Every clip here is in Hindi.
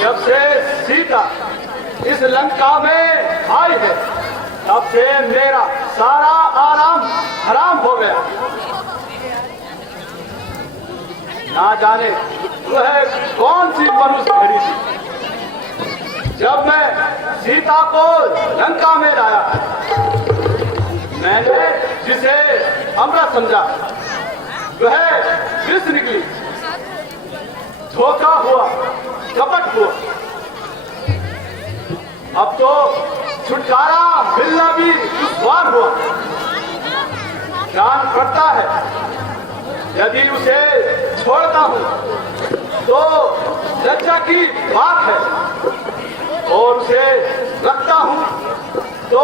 जब से सीता इस लंका में आई है तब से मेरा सारा आराम हराम हो गया। ना जाने वह कौन सी मनुष्य घड़ी थी। जब मैं सीता को लंका में लाया मैंने जिसे अमृत समझा वह विष निकली। धोखा हुआ, कपट हुआ। अब तो छुटकारा मिलना भी दुश्वार हुआ। जान पड़ता है यदि उसे छोड़ता हूं तो लज्जा की बात है, और उसे रखता हूं तो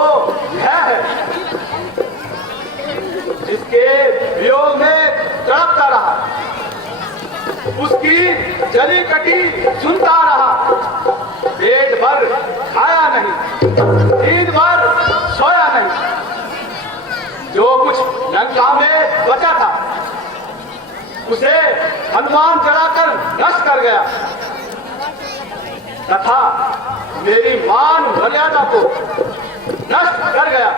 भय है। जिसके वियोग में तड़पता रहा उसकी जली कटी सुनता रहा। पेट भर खाया नहीं, नींद भर सोया नहीं। जो कुछ लंका में बचा था उसे हनुमान चढ़ाकर नष्ट कर गया तथा मेरी मान मर्यादा को नष्ट कर गया।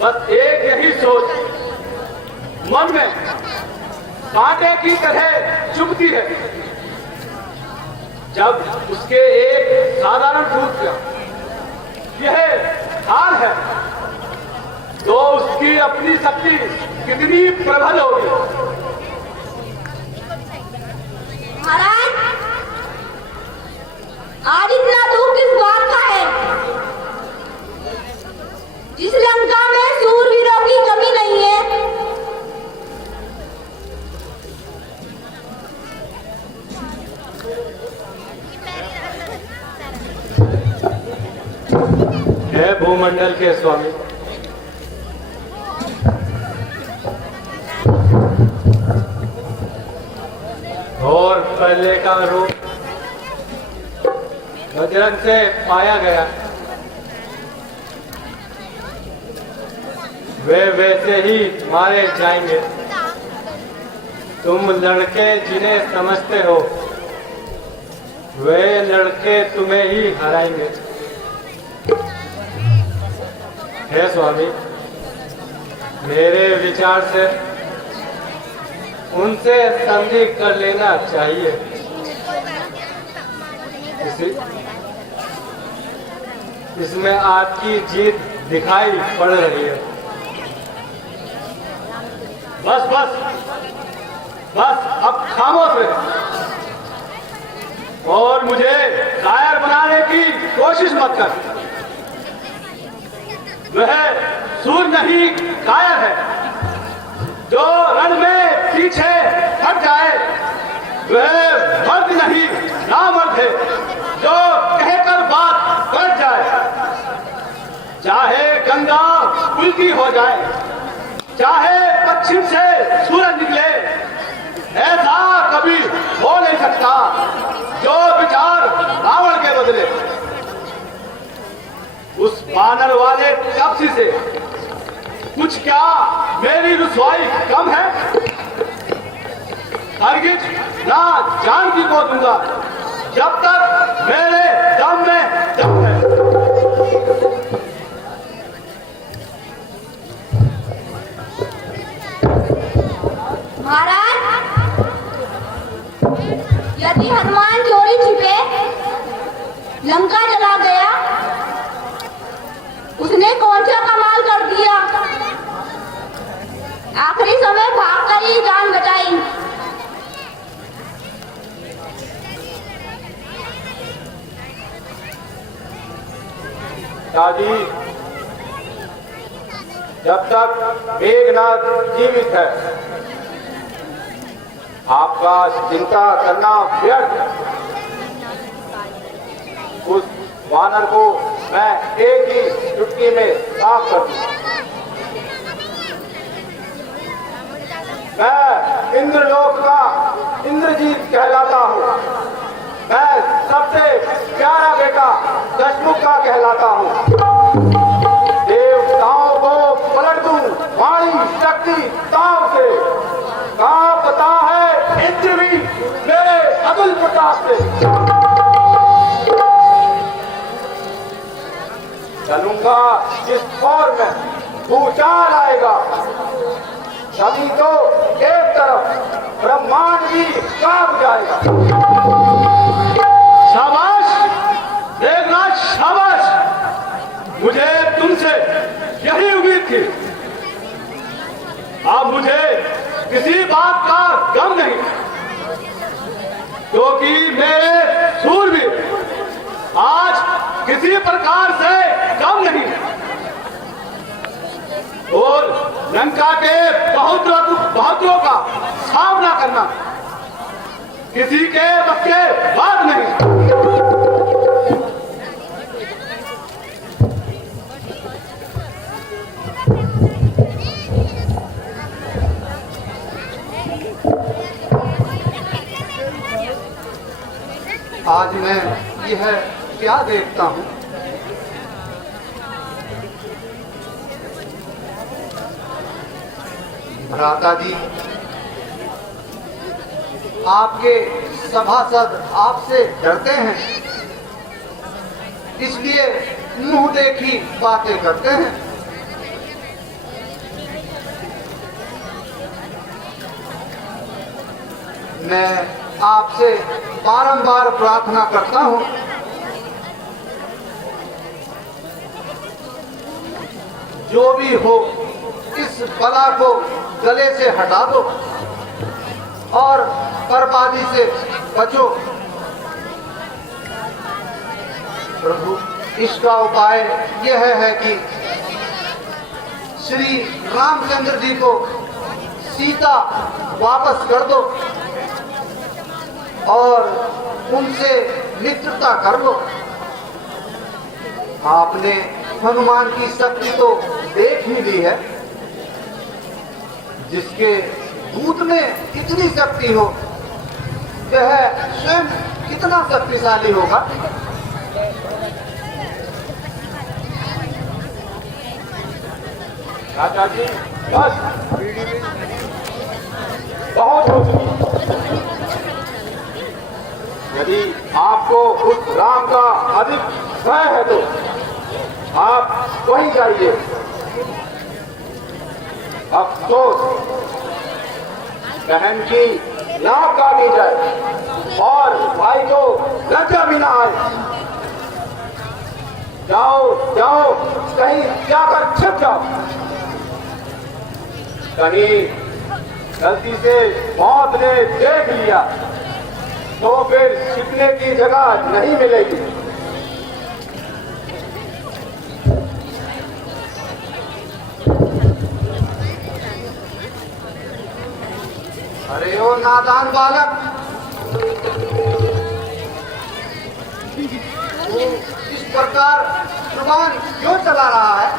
बस एक यही सोच मन में कांटे की तरह चुभती है। जब उसके एक साधारण दूत का यह हाल है तो उसकी अपनी शक्ति कितनी प्रबल होगी। महाराज, आज इतना दुख किस बात का है? जिस लंका में शूरवीरों की कमी नहीं है। है भूमंडल के स्वामी, और पहले का रूप बजरंग से पाया गया। वे वैसे ही मारे जाएंगे। तुम लड़के जिन्हें समझते हो वे लड़के तुम्हें ही हराएंगे। हे स्वामी, मेरे विचार से उनसे संधि कर लेना चाहिए। इसमें आपकी जीत दिखाई पड़ रही है। बस बस बस, अब खामोश रहे और मुझे कायर बनाने की कोशिश मत कर। वह सूर नहीं कायर है जो रण में पीछे हट जाए। वह मर्द नहीं नामर्द है जो कहकर बात बढ़ जाए। चाहे गंगा उल्टी हो जाए, चाहे पश्चिम से सूरज निकले, ऐसा कभी हो नहीं सकता जो विचार रावण के बदले। उस बानर वाले कपसी से कुछ क्या मेरी रुसवाई कम है? हरगिज ना जानकी को दूंगा जब तक मेरे दम में दम है। महाराज, यदि हनुमान चोरी छिपे लंका चला गया, उसने कौन सा कमाल कर दिया? आखिरी समय भागकर ही जान बचाई। दादी, जब तक मेघनाथ जीवित है आपका चिंता करना व्यर्थ। उस वानर को मैं एक ही चुटकी में साफ कर दूं। मैं इंद्रलोक का इंद्रजीत कहलाता हूँ। मैं सबसे प्यारा बेटा दशमुख का कहलाता हूँ। देवताओं को पलट दूं, वाणी तक धरती ताव से, कांपता है इंद्र भी मेरे अतुल प्रताप से। चलूंगा जिस दौर में भूचाल आएगा, तभी तो एक तरफ ब्रह्मांड भी कांप जाएगा। शाबाश देवराज, शाबाश, मुझे तुमसे यही उम्मीद थी। अब मुझे किसी बात का गम नहीं, क्योंकि मेरे सूरवीर आज किसी प्रकार से कम नहीं। और लंका के बहादुरों का सामना करना किसी के बस के बात नहीं। आज मैं यह क्या देखता हूँ, भ्राता जी, आपके सभासद आपसे डरते हैं, इसलिए मुंह देखी बातें करते हैं। मैं आपसे बारंबार प्रार्थना करता हूं, जो भी हो इस बला को गले से हटा दो और बर्बादी से बचो। प्रभु, इसका उपाय यह है कि श्री रामचंद्र जी को सीता वापस कर दो और उनसे मित्रता कर लो। आपने हनुमान की शक्ति तो देख ही ली है, जिसके दूत में इतनी शक्ति हो वह स्वयं कितना शक्तिशाली होगा। राजा जी, बस बहुत हो चुकी। यदि आपको उस राम का अधिक भय है तो आप वहीं जाइए। अफसोस बहन की नाक काटी जाए और भाई को लज्जा भी ना आए। जाओ जाओ, कहीं जाकर छिप जाओ। कहीं गलती से मौत ने देख लिया तो फिर छिपने की जगह नहीं मिलेगी। अरे ओ नादान बालक, तू इस प्रकार जुबान क्यों चला रहा है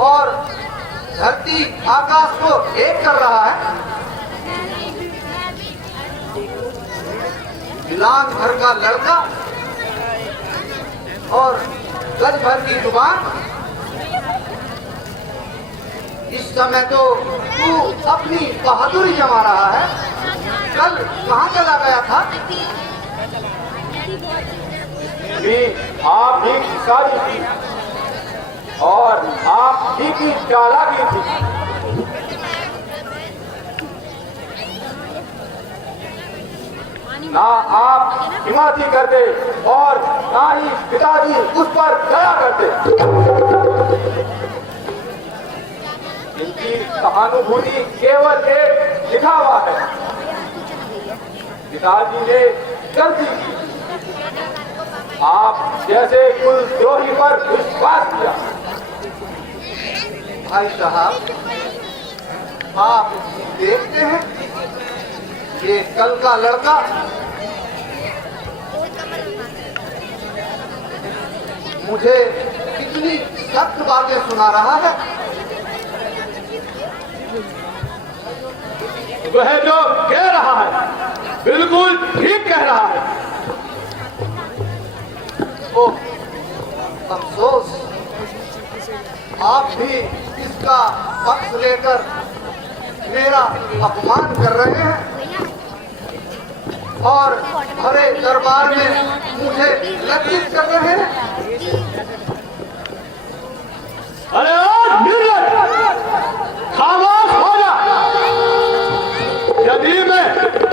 और धरती आकाश को एक कर रहा है? गिलान भर का लड़का और गज भर की जुबान। इस समय तो तू अपनी बहादुरी जमा रहा है, कल कहाँ चला गया था? आप भी सारी थी और आप भी की चालाकी थी। ना आप हिमाती करते और ना ही पिताजी उस पर दया करते। इनकी सहानुभूति केवल एक दिखावा है। पिताजी ने गलती की, आप जैसे कुलद्रोही पर विश्वास किया। भाई साहब, आप देखते हैं ये कल का लड़का मुझे कितनी सख्त बातें सुना रहा है। वह जो कह रहा है बिल्कुल ठीक कह रहा है। ओह, अफसोस आप भी इस उसका पक्ष लेकर मेरा अपमान कर रहे हैं और भरे दरबार में मुझे लज्जित कर रहे हैं। अरे ओ निर्लज, खामोश हो जा। यदि मैं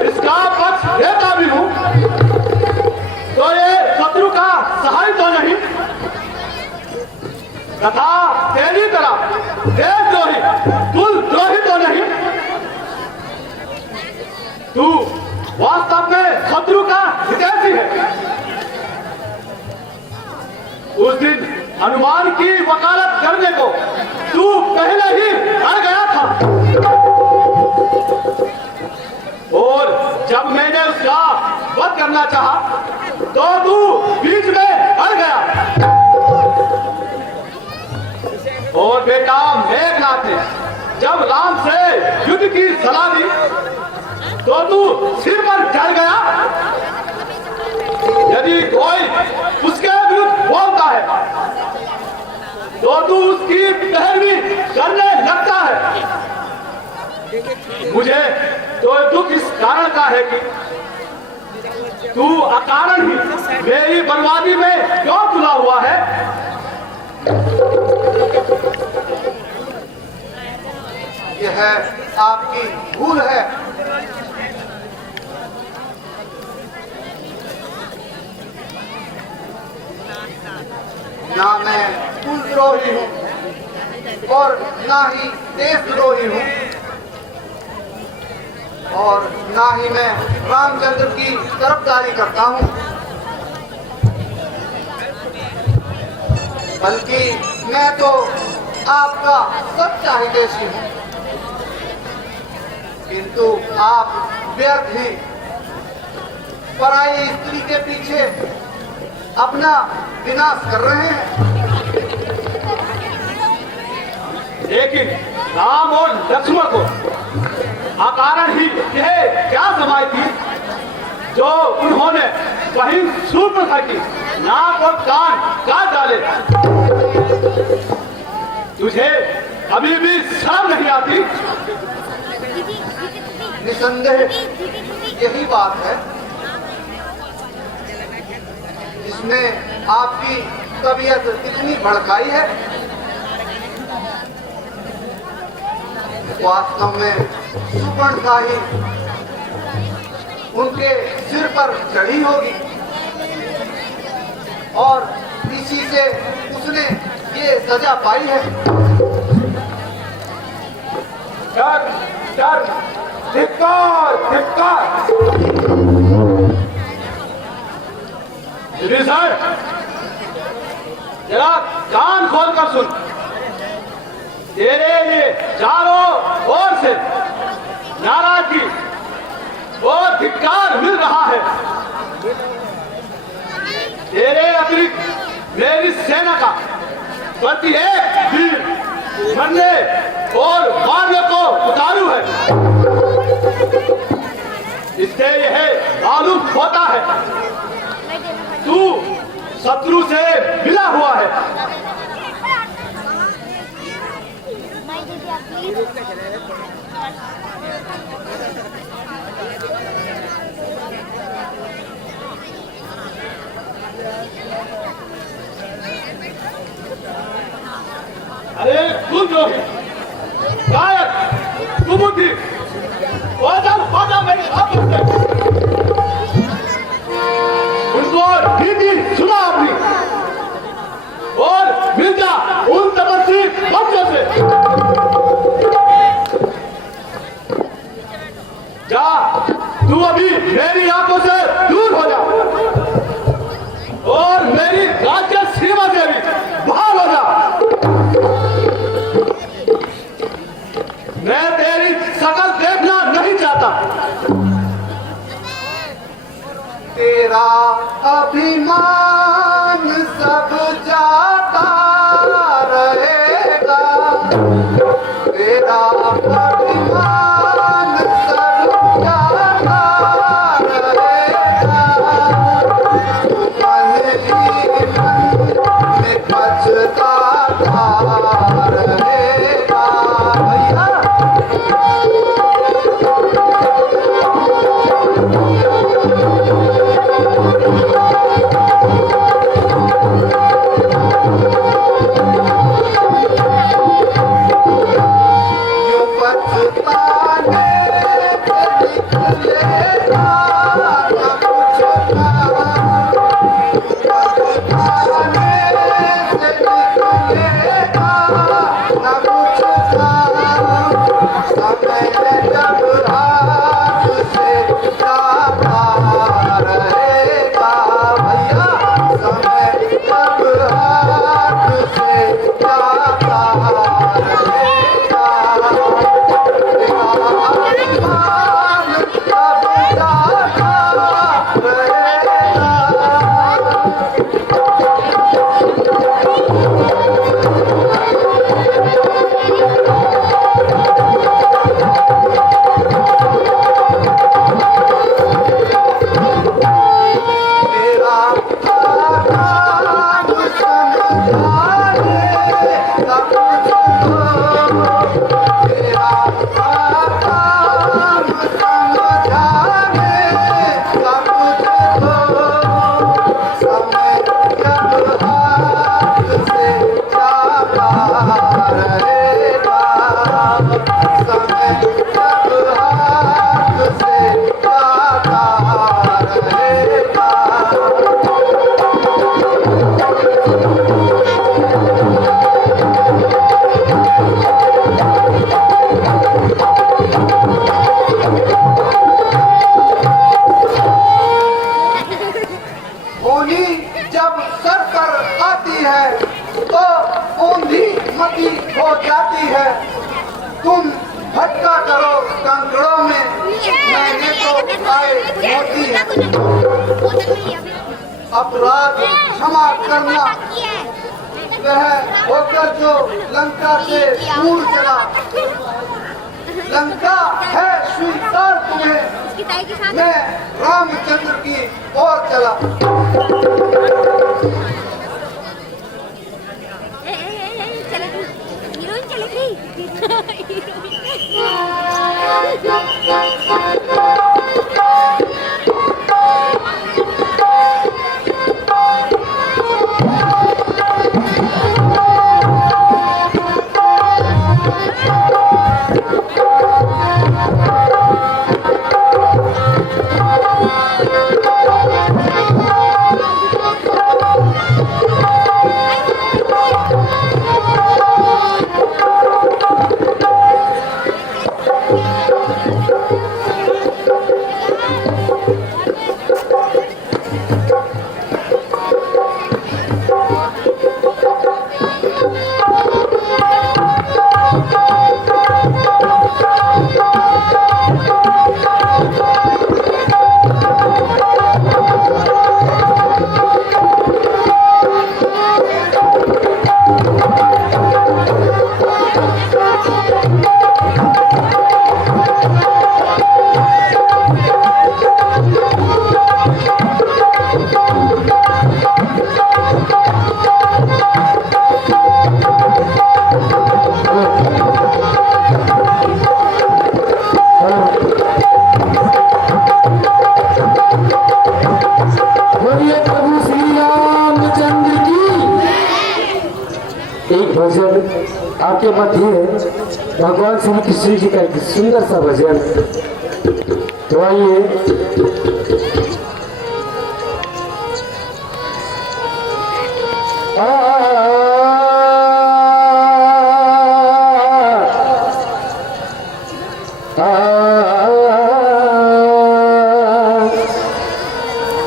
इसका पक्ष लेता भी हूं तो ये शत्रु का सहाय तो नहीं तथा तेरी तरह देशद्रोही कुलद्रोही तो नहीं। तू वास्तव में शत्रु का हितैषी है। उस दिन हनुमान की वकालत करने को तू पहले ही अड़ गया था और जब मैंने उसका वध करना चाहा तो तू बीच में अड़ गया। और बेटा मेघनाथ ने जब राम से युद्ध की सलाह दी तो तू सिर पर चढ़ गया। यदि कोई उसके विरुद्ध बोलता है तो तू उसकी पैरवी करने लगता है। मुझे तो दुख इस कारण का है कि तू अकारण ही मेरी बर्बादी में क्यों तुला हुआ है। यह आपकी भूल है। ना मैं कुलद्रोही हूँ और ना ही देशद्रोही हूँ और ना ही मैं रामचंद्र की तरफदारी करता हूँ, बल्कि मैं तो आपका सच्चा हितैषी हूँ। किंतु आप व्यर्थ ही पराई स्त्री के पीछे अपना विनाश कर रहे हैं। लेकिन राम और लक्ष्मण को अकारण ही यह क्या समाई थी जो उन्होंने वहीं शूर्पणखा की नाक और कान काट डाले। तुझे अभी भी शर्म नहीं आती? निसंदेह यही बात है जिसमें आपकी तबीयत इतनी भड़काई है। वास्तव में सुपर्णखा ही उनके सिर पर चढ़ी होगी और इसी से उसने ये सजा पाई है। डर डर धिक्कार धिक्कार। विभीषण जरा कान खोलकर सुन। तेरे लिए चारों ओर से नाराजगी और धिक्कार मिल रहा है। तेरे अतिरिक्त मेरी सेना का प्रत्येक वीर मरने और मारने को उतारू है। इससे यह मालूम होता है तू शत्रु से मिला हुआ है। अरे कुलद्रोही, गायक, कुबुद्धि, वादा मेरी आपस में उनको नीति सुना अपनी और मिल जा उन तपस्वी बच्चों से। जा तू अभी मेरी आंखों से दूर हो जा और मेरी राज्य सीमा से भी बाहर हो जा। मैं तेरी शकल देखना नहीं चाहता। तेरा अभिमान सब जाता रहेगा, तेरा अभिमान सब जाता रहेगा। मन ही मन में पछताता रहेगा। अपराध क्षमा करना। वह होकर जो लंका से दूर चला, लंका है स्वीकार तुम्हें, मैं रामचंद्र की ओर चला। हीरोइन चली गई। भजन आपके मध्य भगवान श्री कृष्ण जी का एक सुंदर सा भजन। तो आइए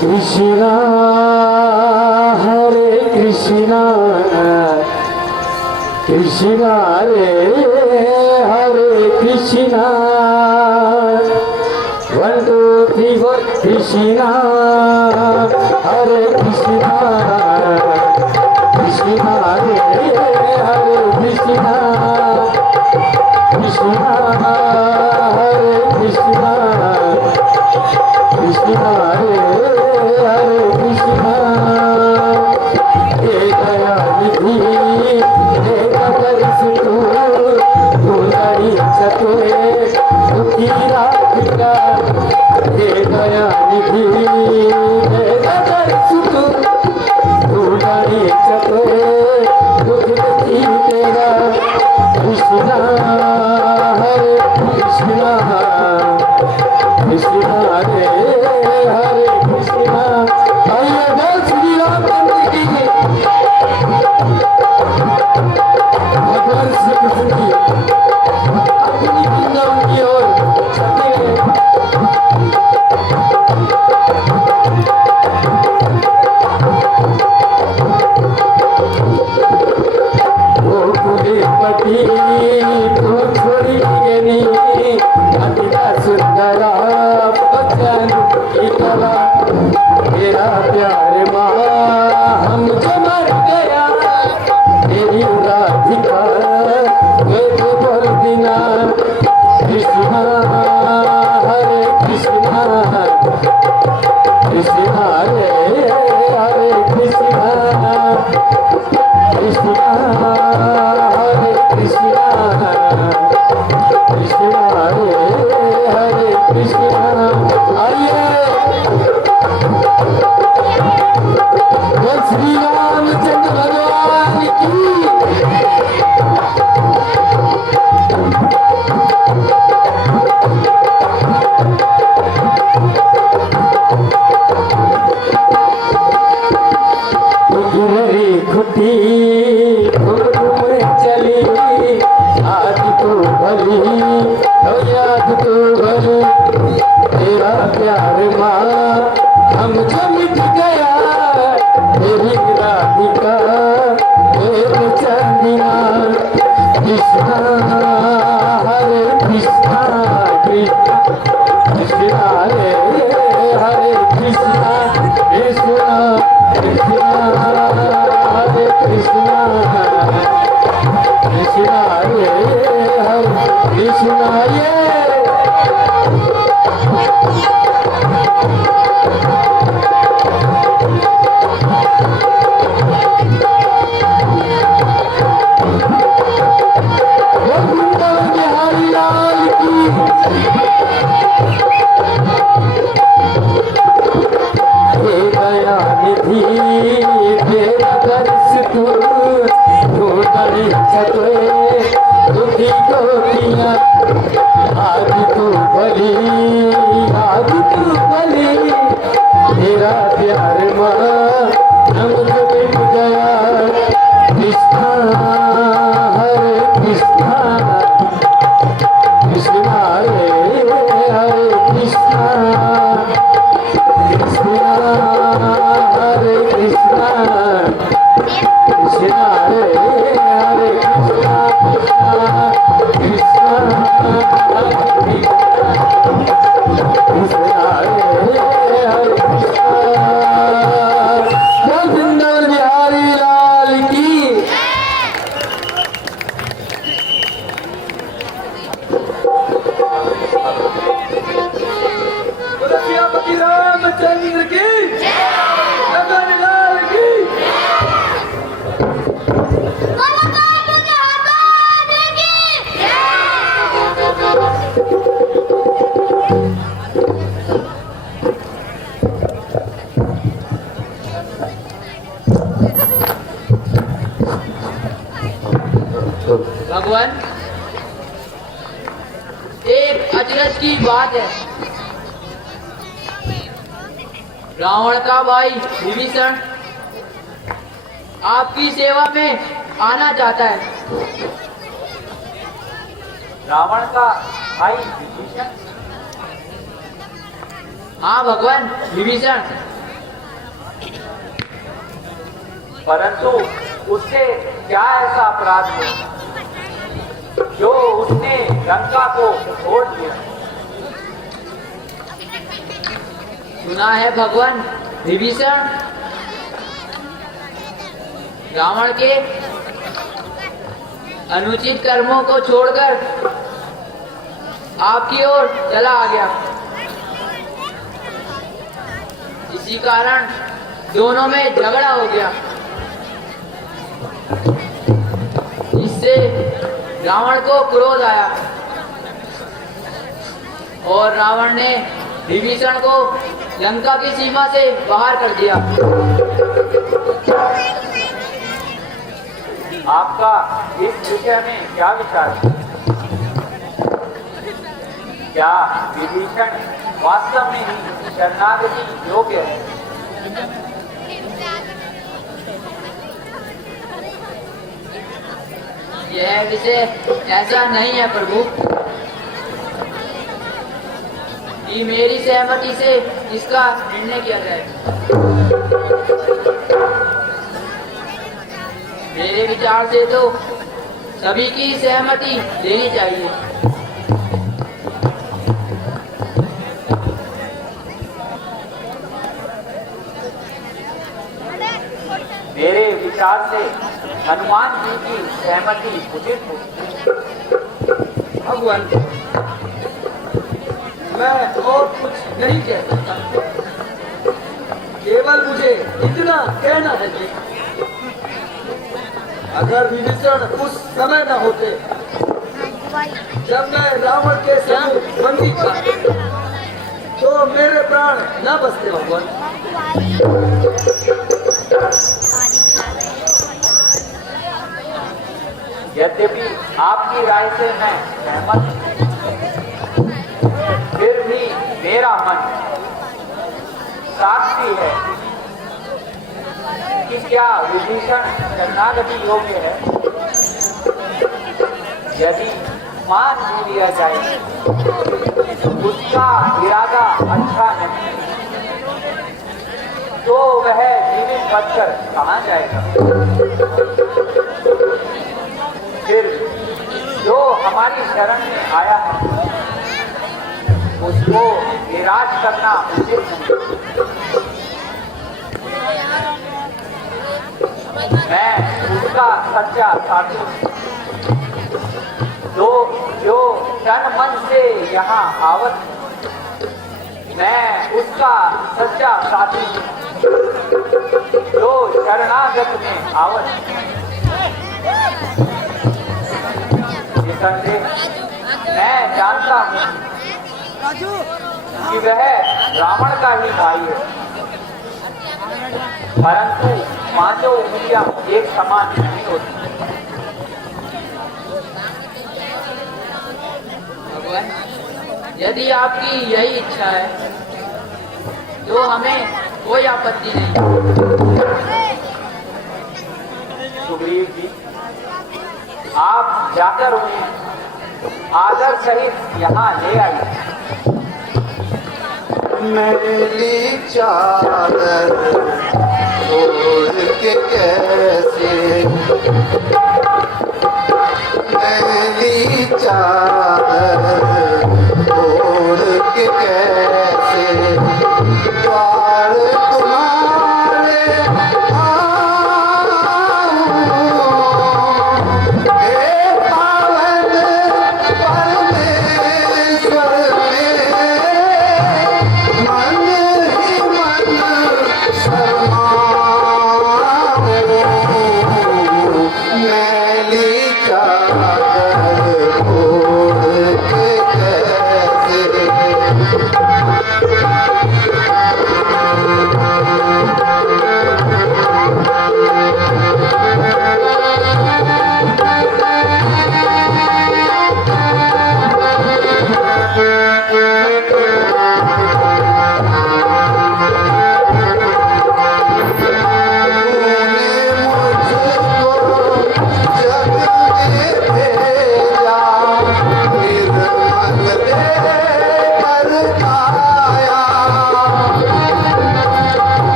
कृष्णा हरे कृष्णा कृष्णा हरे कृष्णा 1 2 3 4 कृष्णा हरे कृष्णा कृष्णा हरे कृष्णा कृष्णा हरे कृष्णा कृष्णा हरे कृष्णा हे दया निधि दुखी राधिका हे दया निधि दुखी तेरा कृष्णा हरे कृष्णा कृष्णा हरे कृष्णा। आइए जय श्री रामचंद्र की भगवान श्री कृष्ण की अपनी वृंदावन की ओर चलते हैं। पति तो छोड़ी गनी अतिदा सुंदरा बचन की कला मेरा प्यार माँ हमको मर गया तेरी राधिका मेरे बोल दिना कृष्णा हरे कृष्णा कृष्णा हरे कृष्णा कृष्णा हरे कृष्णा कृष्णा हरे कृष्णा। आइए जय श्री रामचंद्र भगवान की। खुटी चली आज तो भली हो याद तो भली तेरा प्यार माँ हमको मिट गया तेरी राधिका तेरे चंदिना कृष्णा हरे कृष्णा कृष्णा कृष्णा हरे कृष्णा कृष्णा कृष्ण ये बिहारी लाल की हे दया निधि तेरा दर्श तू दर्श दुखी को किया आज तू भली तेरा प्यार माँ नमक मिल गया कृष्णा हरे कृष्णा कृष्णा हरे कृष्णा कृष्णा हरे कृष्णा कृष्णा हरे कृष्णा कृष्णा वृंदावन बिहारी लाल की सियापति रामचंद्र की लखन लाल की भगवान, एक अजरज की बात है। रावण का भाई विभीषण आपकी सेवा में आना चाहता है। रावण का भाई विभीषण? हाँ भगवान, विभीषण। परंतु उससे क्या ऐसा अपराध हुआ जो उसने लंका को छोड़ दिया? सुना है भगवान, विभीषण रावण के अनुचित कर्मों को छोड़कर आपकी ओर चला आ गया। इसी कारण दोनों में झगड़ा हो गया, इससे रावण को क्रोध आया और रावण ने विभीषण को लंका की सीमा से बाहर कर दिया। आपका इस विषय में क्या विचार है? क्या विभीषण वास्तव में ही शरणागति योग्य है? यह विषय ऐसा नहीं है प्रभु कि मेरी सहमति से इसका निर्णय किया जाए। मेरे विचार से तो सभी की सहमति लेनी चाहिए। मेरे विचार से हनुमान जी की सहमति उचित होगी। भगवान, मैं और कुछ नहीं कह सकता, केवल मुझे इतना कहना है कि अगर विभीषण उस समय न होते जब मैं रावण के संग बंदी था, तो मेरे प्राण न बचते। भगवान, यद्यपि आपकी राय से मैं सहमत हूं, फिर भी मेरा मन साक्षी है कि क्या विभीषण शरणागति योग्य है। यदि मान भी लिया जाए उसका इरादा अच्छा नहीं, तो वह जीवित बचकर कहाँ जाएगा? फिर जो हमारी शरण में आया है उसको निराश करना उचित नहीं। मैं उसका सच्चा साथी हूं। जो तन मन से यहाँ आवत हूँ। मैं उसका सच्चा साथी हूँ, जो शरणागत में आवत हूँ। निसंदेह मैं जानता हूँ कि वह रावण का ही भाई है, परंतु पांचों उंगलियां एक समान नहीं होती। भगवान, यदि आपकी यही इच्छा है तो हमें कोई आपत्ति नहीं। सुग्रीव जी, आप जाकर उन्हें आदर सहित यहाँ ले आइए। मेरी चादर ओढ़ के कैसे, मेरी चादर ओढ़ के कैसे द्वार तुम्हारे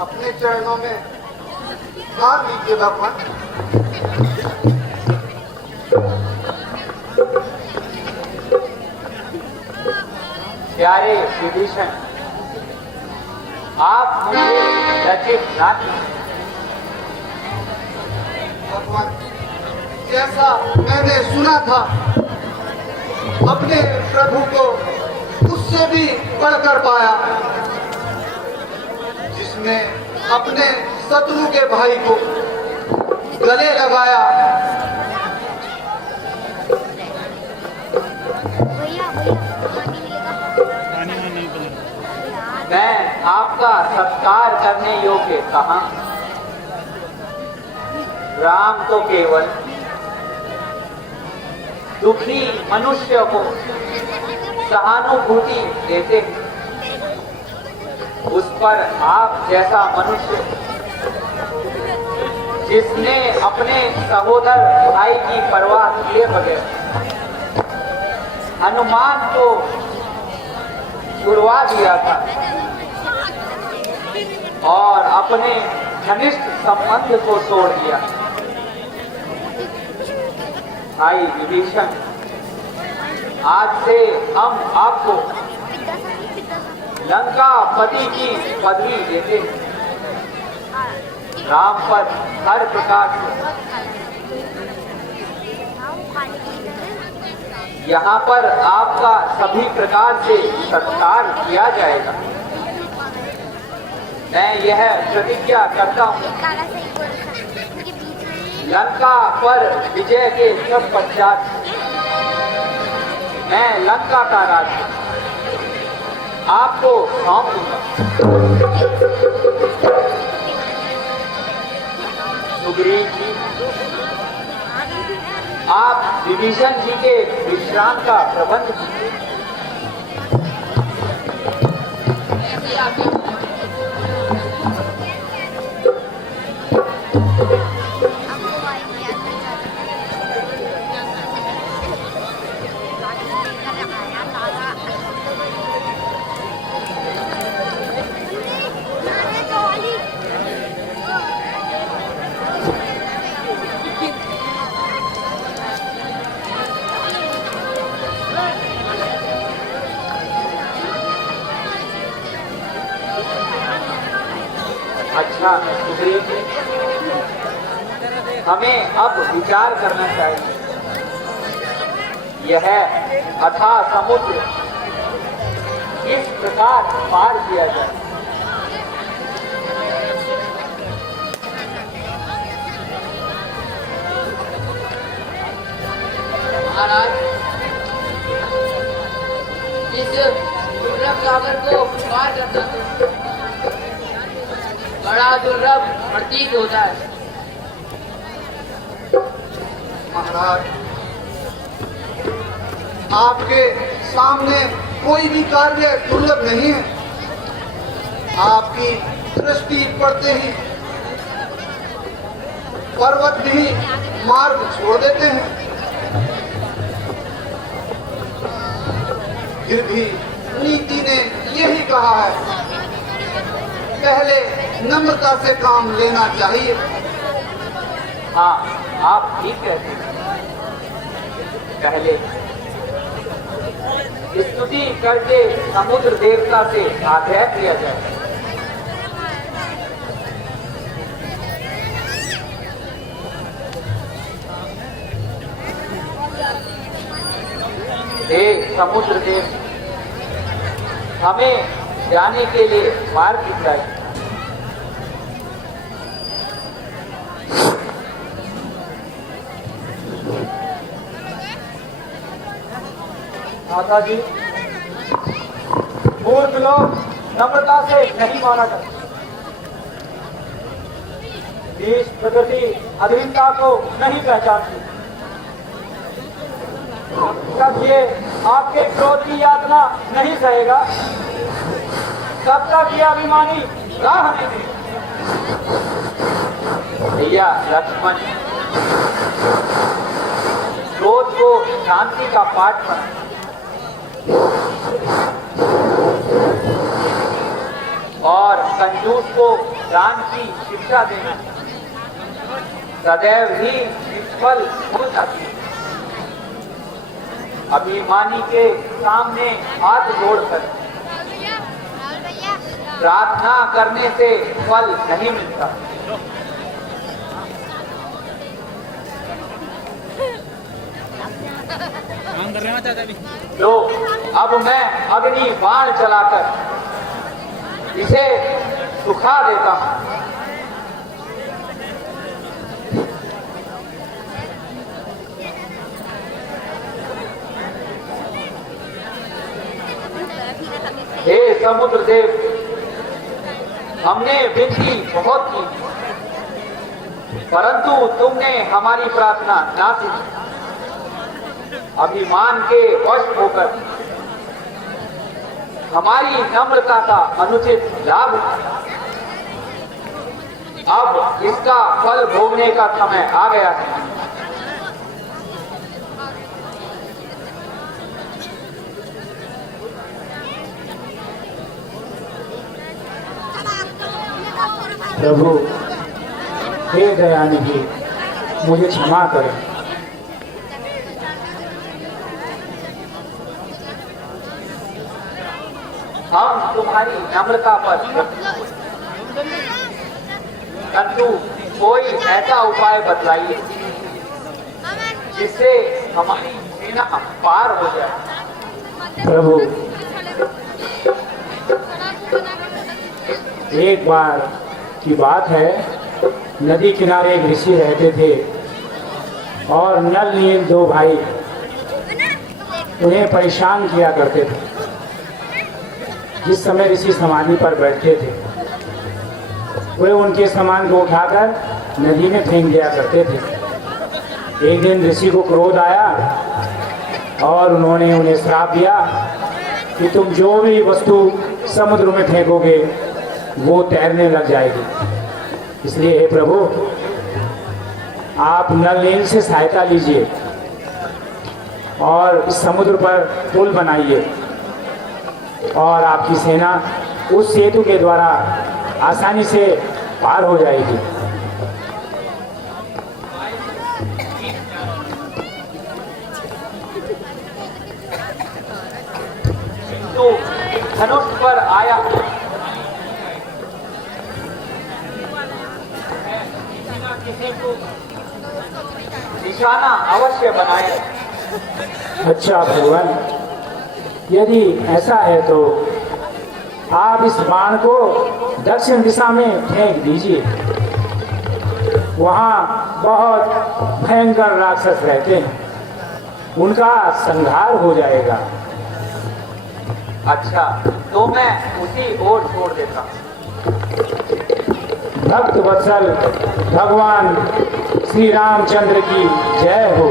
अपने चरणों में ध्यान दीजिए भगवान। प्यारे विभीषण, आप मुझे लज्जित ना कीजिए। भगवान, जैसा मैंने सुना था अपने प्रभु को उससे भी बढ़कर पाया। जिसने अपने शत्रु के भाई को गले लगाया, मैं आपका सत्कार करने योग्य कहाँ? राम तो केवल दुखी मनुष्य को सहानुभूति देते हैं। उस पर आप जैसा मनुष्य जिसने अपने सहोदर भाई की परवाह किए बगैर हनुमान को छुड़वा दिया था और अपने घनिष्ठ संबंध को तोड़ दिया। भाई विभीषण, आज से हम आपको लंका पति की पदवी देते हैं। राम पर हर प्रकार से यहाँ पर आपका सभी प्रकार से सत्कार किया जाएगा। मैं यह प्रतिज्ञा करता हूँ, लंका पर विजय के तत्पश्चात मैं लंका का राज्य आपको सौंप दूंगा। सुग्रीव जी, आप विभीषण जी के विश्राम का प्रबंध कीजिए। अच्छा सुग्रीव जी, हमें अब विचार करना चाहिए। यह अथाह समुद्र किस प्रकार पार किया जाए। महाराज, इस दुर्लभ सागर को पार करना बड़ा दुर्लभ प्रतीत होता है। महाराज, आपके सामने कोई भी कार्य दुर्लभ नहीं है। आपकी दृष्टि पड़ते ही पर्वत भी मार्ग छोड़ देते हैं। फिर भी नीति ने यही कहा है, पहले नम्रता से काम लेना चाहिए। हाँ, आप ठीक कहते हैं। पहले स्तुति करके समुद्र देवता से आग्रह किया जाए। हे समुद्र देव, हमें जाने के लिए मार्ग दिखाइए। माता जी, मूर्ख लोग नम्रता से नहीं माना जाता। देश प्रकृति अधीनता को नहीं पहचानती। जब ये आपके क्रोध की यातना नहीं सहेगा, तब तक ये अभिमानी राह नहीं देगा। भैया लक्ष्मण, क्रोध को शांति का पाठ पढ़ा। और कंजूस को दान की शिक्षा देना सदैव ही निष्फल हो जाती है। अभिमानी के सामने हाथ जोड़कर प्रार्थना करने से फल नहीं मिलता। तो अब मैं अग्नि बाण चलाकर इसे सुखा देता हूं। हे समुद्र देव, हमने विनती बहुत की, परंतु तुमने हमारी प्रार्थना ना सुनी। अभिमान के वश होकर हमारी नम्रता का अनुचित लाभ उठाया। अब इसका फल भोगने का समय आ गया है। प्रभु, हे दयानिधि, मुझे क्षमा करें। हम तुम्हारी नम्रता पर परंतु कोई ऐसा उपाय बतलाइए जिससे हमारी सेना पार हो जाए। प्रभु, एक बार की बात है, नदी किनारे एक ऋषि रहते थे और नल नील दो भाई उन्हें परेशान किया करते थे। जिस समय ऋषि समाधि पर बैठते थे, वे उनके सामान को उठाकर नदी में फेंक दिया करते थे। एक दिन ऋषि को क्रोध आया और उन्होंने उन्हें श्राप दिया कि तुम जो भी वस्तु समुद्र में फेंकोगे वो तैरने लग जाएगी। इसलिए हे प्रभु, आप नल नील से सहायता लीजिए और इस समुद्र पर पुल बनाइए और आपकी सेना उस सेतु के द्वारा आसानी से पार हो जाएगी। तो धनुष पर आया किसी को निशाना अवश्य बनाए। अच्छा भगवान, यदि ऐसा है तो आप इस बाण को दक्षिण दिशा में फेंक दीजिए। वहाँ बहुत भयंकर राक्षस रहते हैं, उनका संहार हो जाएगा। अच्छा, तो मैं उसी ओर छोड़ देता हूँ। भक्त वत्सल भगवान श्री रामचंद्र की जय हो।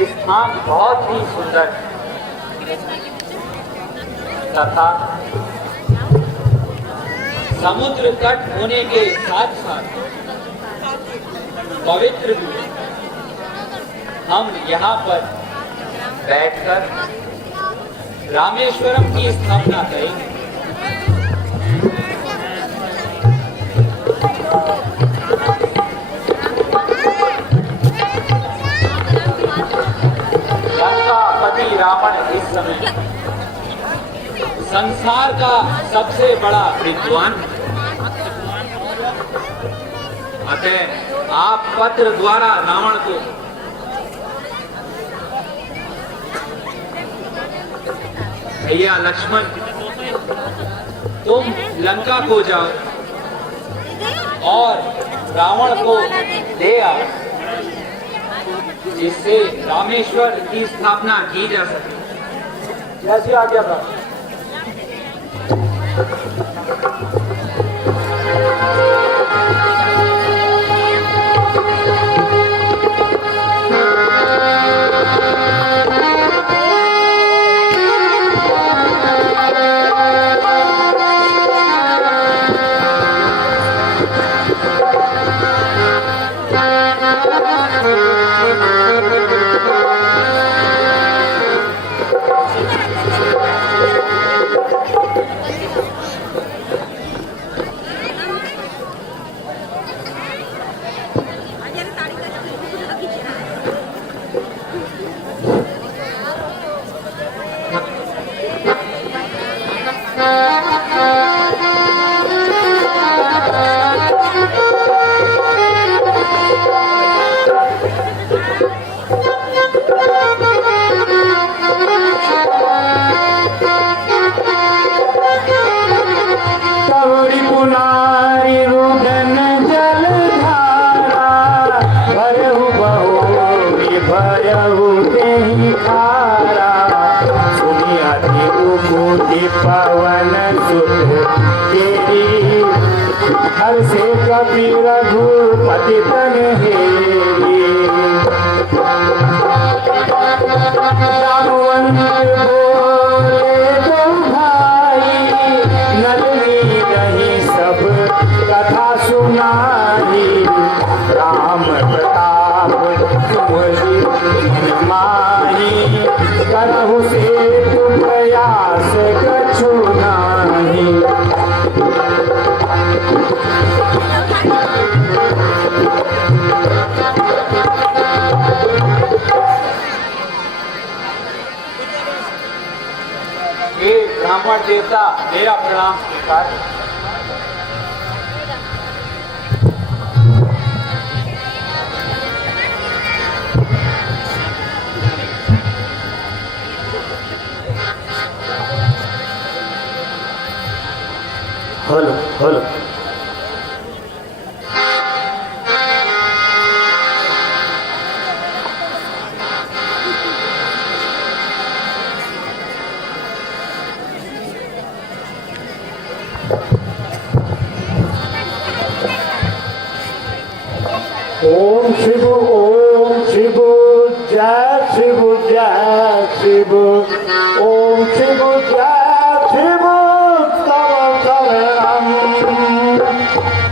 स्थान बहुत ही सुंदर है तथा समुद्र तट होने के साथ साथ पवित्र भी। हम यहाँ पर बैठकर रामेश्वरम की स्थापना करेंगे। लंकापति रावण इस समय संसार का सबसे बड़ा विद्वान है। अतः आप पत्र द्वारा रावण को भैया लक्ष्मण, तुम लंका को जाओ और रावण को ले आओ, जिससे रामेश्वर की स्थापना की जा सके। जैसी आज्ञा का। कपि रघुपति तन हेरी जामवंत बोले दो भाई नलनी रही सब कथा सुनाई राम प्रताप तुम्हारी माही करहु से प्रयास कछु नाही हे ब्राह्मण देवता मेरा प्रणाम स्वीकार। हेलो हेलो ओम शिव जय शिव जय शिव ओम शिव जय शिव तव शरणम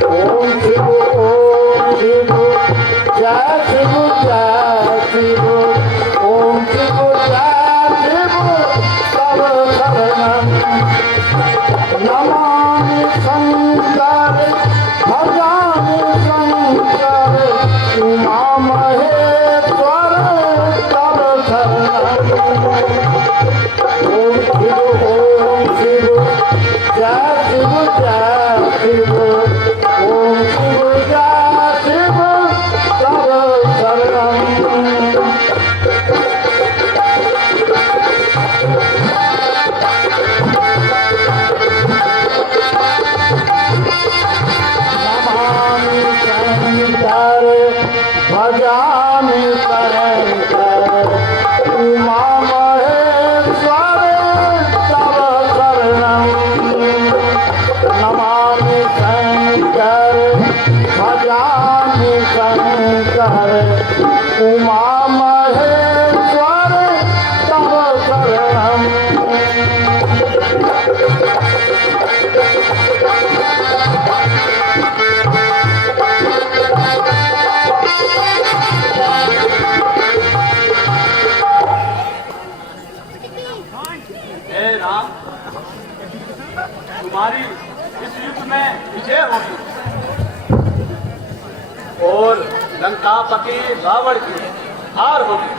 ओम शिव जय शिव जय शिव ओम शिव जय शिव तव शरणम नमामि शंकर भजामि शंकर उमा महेश्वर तव शरणम ओम शिव जय शिव जय शिव ओम शिव जय शिव तव शरणम नमामि शंकर भजामि शंकर उमा महेश्वर तव शरणम नमामि शंकर भजामि शंकर उमा महेश्वर तव शरणम हे राम, तुम्हारी इस युद्ध में विजय होगी और लंकापति रावण की हार होगी।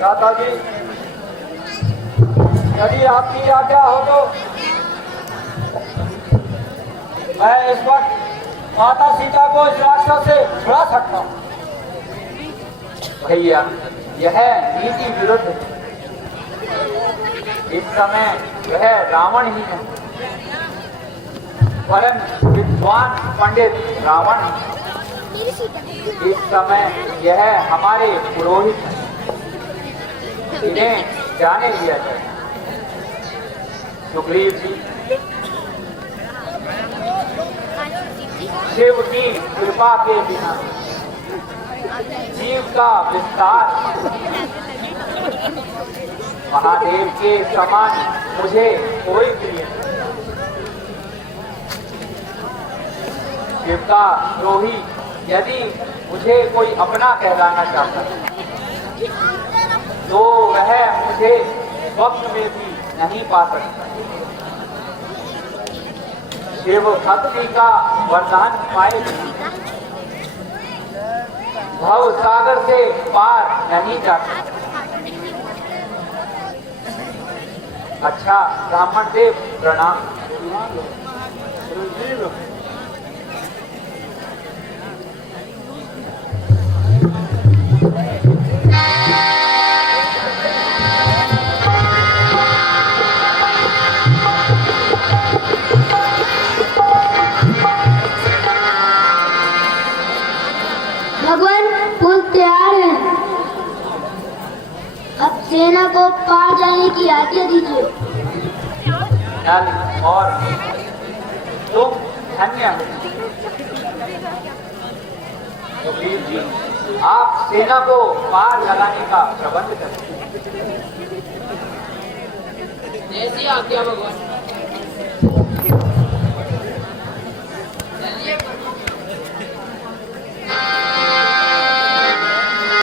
दादा जी यदि आपकी आज्ञा हो तो मैं इस वक्त माता सीता को इस रास्ते से छुड़ा सकता हूँ। भैया यह नीति विरुद्ध है। इस समय वह रावण ही है, परम विद्वान पंडित रावण है। इस समय यह हमारे पुरोहित हैं, इन्हें जाने दिया जाए। सुग्रीव जी, शिव की कृपा के बिना जीव का विस्तार महादेव के समान मुझे कोई प्रिय नहीं। शिव का द्रोही यदि मुझे कोई अपना कहलाना चाहता है तो वह मुझे स्वप्न में भी नहीं पा सकता। शिव भक्ति का वरदान पाए भव सागर से पार नहीं जाता। अच्छा ब्राह्मण देव प्रणाम। भगवान पुल तैयार है, अब सेना को पार जाने की आज्ञा दीजिए। नल और तुम धन्य हो। सुग्रीव जी, आप सेना को पार लगाने का प्रबंध करें। जैसी आज्ञा भगवान।